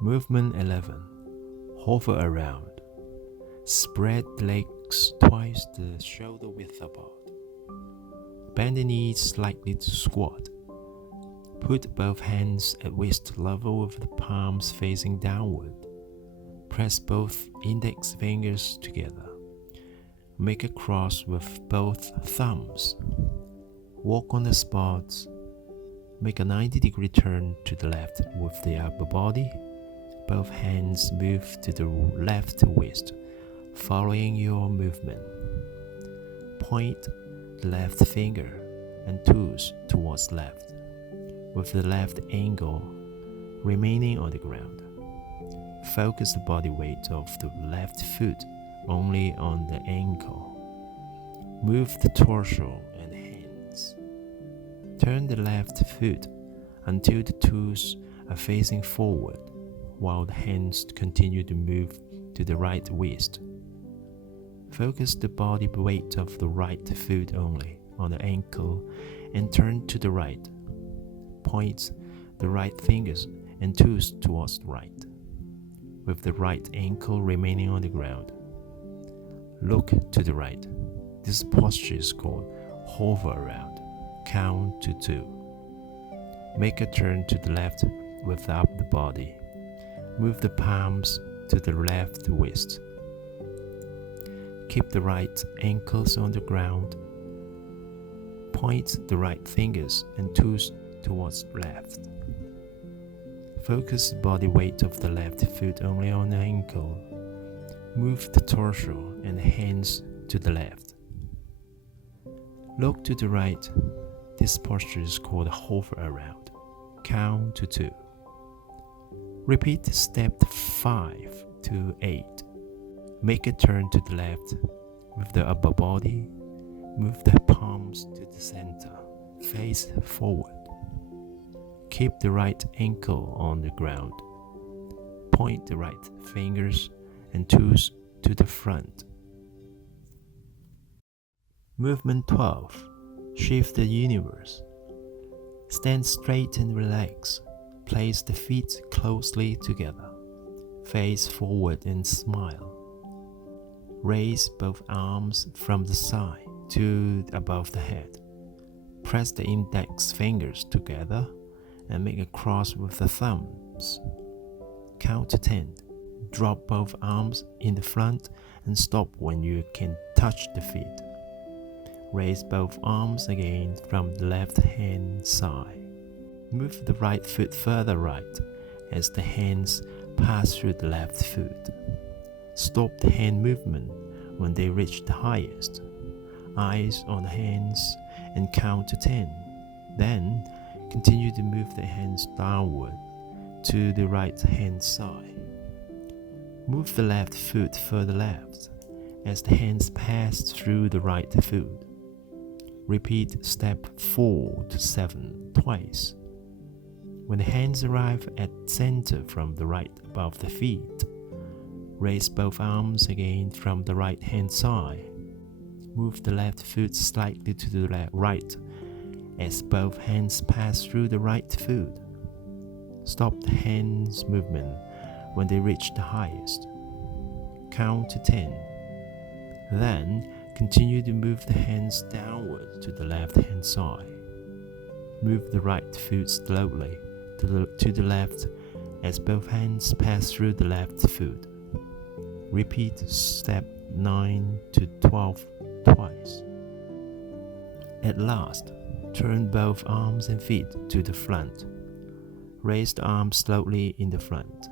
Movement 11. Hover around. Spread the legs twice the shoulder width apart. Bend the knees slightly to squat. Put both hands at waist level with the palms facing downward. Press both index fingers together. Make a cross with both thumbs. Walk on the spots. Make a 90-degree turn to the left with the upper body. Both hands move to the left waist, following your movement. Point the left finger and toes towards left, with the left ankle remaining on the ground. Focus the body weight of the left foot only on the ankle. Move the torso and hands. Turn the left foot until the toes are facing forward, while the hands continue to move to the right waist. Focus the body weight of the right foot only on the ankle and turn to the right. Point the right fingers and toes towards the right, with the right ankle remaining on the ground. Look to the right. This posture is called hover around. Count to 2. Make a turn to the left with the upper body. Move the palms to the left waist. Keep the right ankles on the ground. Point the right fingers and toes towards left. Focus the body weight of the left foot only on the ankle. Move the torso and the hands to the left. Look to the right. This posture is called hover around. Count to 2. Repeat step 5 to 8. Make a turn to the left with the upper body. Move the palms to the center. Face forward. Keep the right ankle on the ground. Point the right fingers and toes to the front. Movement 12. Shift the universe. Stand straight and relax. Place the feet closely together. Face forward and smile. Raise both arms from the side to above the head. Press the index fingers together and make a cross with the thumbs. Count to 10. Drop both arms in the front and stop when you can touch the feet. Raise both arms again from the left hand side. Move the right foot further right as the hands pass through the left foot. Stop the hand movement when they reach the highest. Eyes on the hands and count to 10. Then continue to move the hands downward to the right hand side. Move the left foot further left as the hands pass through the right foot. Repeat step 4 to 7 twice. When the hands arrive at center from the right above the feet, raise both arms again from the right hand side. Move the left foot slightly to the right as both hands pass through the right foot. Stop the hands movement when they reach the highest. Count to 10. Then continue to move the hands downward to the left hand side. Move the right foot slowly to the left as both hands pass through the left foot. Repeat step 9 to 12 twice. At last, turn both arms and feet to the front. Raise the arms slowly in the front.